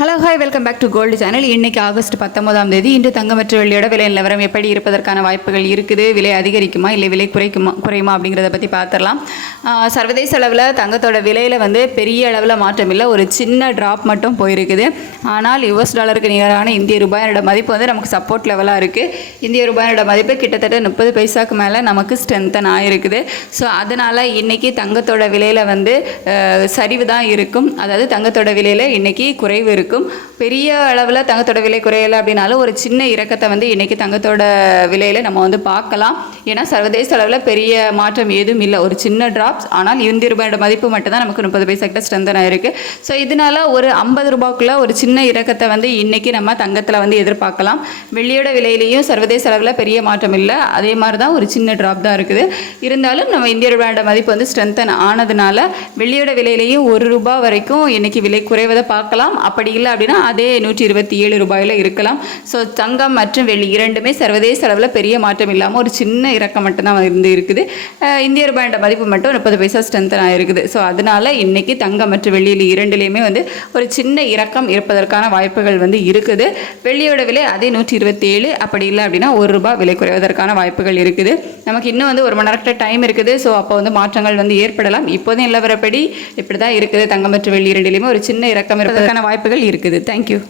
Hello hi welcome back to gold channel. இன்றைக்கி August 19ஆம் தேதி. இன்று தங்கம் மற்றும் வெள்ளியோட விலை நிலவரம் எப்படி இருப்பதற்கான வாய்ப்புகள் இருக்குது, விலை அதிகரிக்குமா இல்லை விலை குறையுமா அப்படிங்கிறத பற்றி பார்த்துடலாம். சர்வதேச அளவில் தங்கத்தோட விலையில் பெரிய அளவில் மாற்றம் இல்லை, ஒரு சின்ன ட்ராப் மட்டும் போயிருக்குது. ஆனால் US டாலருக்கு நிகரான இந்திய ரூபாயோட மதிப்பு நமக்கு சப்போர்ட் லெவலாக இருக்குது. இந்திய ரூபாயோட மதிப்பு கிட்டத்தட்ட 30 பைசாக்கு மேலே நமக்கு ஸ்ட்ரென்தன் ஆகிருக்குது. ஸோ அதனால் இன்றைக்கி தங்கத்தோட விலையில் சரிவு தான் இருக்கும். அதாவது தங்கத்தோட விலையில் இன்றைக்கி குறைவு இருக்கும். பெரிய அளவில் தங்கத்தோட விலை குறையலை அப்படின்னாலும் ஒரு சின்ன இறக்கத்தை இன்றைக்கி தங்கத்தோட விலையில் நம்ம பார்க்கலாம். ஏன்னா சர்வதேச அளவில் பெரிய மாற்றம் எதுவும் இல்லை, ஒரு சின்ன ட்ராப்ஸ். ஆனால் இந்திய ரூபாயோட மதிப்பு மட்டும்தான் நமக்கு 30 பைசா கிட்ட ஸ்ட்ரென்தன் ஆயிருக்கு. ஸோ இதனால ஒரு 50 ரூபாய்க்குள்ள ஒரு சின்ன இறக்கத்தை இன்றைக்கி நம்ம தங்கத்தில் எதிர்பார்க்கலாம். வெள்ளியோட விலையிலையும் சர்வதேச அளவில் பெரிய மாற்றம் இல்லை, அதே மாதிரி தான் ஒரு சின்ன ட்ராப் தான் இருக்குது. இருந்தாலும் நம்ம இந்திய ரூபாயோட மதிப்பு ஸ்ட்ரென்தன் ஆனதுனால வெள்ளியோட விலையிலையும் ₹1 வரைக்கும் இன்றைக்கி விலை குறைவதை பார்க்கலாம். அப்படி இல்லை அப்படின்னா அதே 127 ரூபாயில் இருக்கலாம். ஸோ தங்கம் மற்றும் வெள்ளி இரண்டுமே சர்வதேச அளவில் பெரிய மாற்றம் இல்லாமல் ஒரு சின்ன இறக்கம் மட்டும்தான் இருக்குது. இந்திய ரூபாயோட மதிப்பு மட்டும் 30 பைசா ஸ்ட்ரென்தன் ஆகிருக்குது. ஸோ அதனால் இன்றைக்கி தங்கம் மற்றும் வெள்ளியில் இரண்டுலேயுமே ஒரு சின்ன இறக்கம் இருப்பதற்கான வாய்ப்புகள் இருக்குது. வெள்ளியோட விலை அதே 127, அப்படி இல்லை அப்படின்னா ₹1 விலை குறைவதற்கான வாய்ப்புகள் இருக்குது. நமக்கு இன்னும் 1 மணி நேரத்தில் டைம் இருக்குது. ஸோ அப்போ மாற்றங்கள் ஏற்படலாம். இப்போதும் நிலவரப்படி இப்படி தான் இருக்குது. தங்கம் மற்றும் வெள்ளி இரண்டிலையுமே ஒரு சின்ன இறக்கம் இருப்பதற்கான வாய்ப்புகள் இருக்குது. தேங்க்யூ.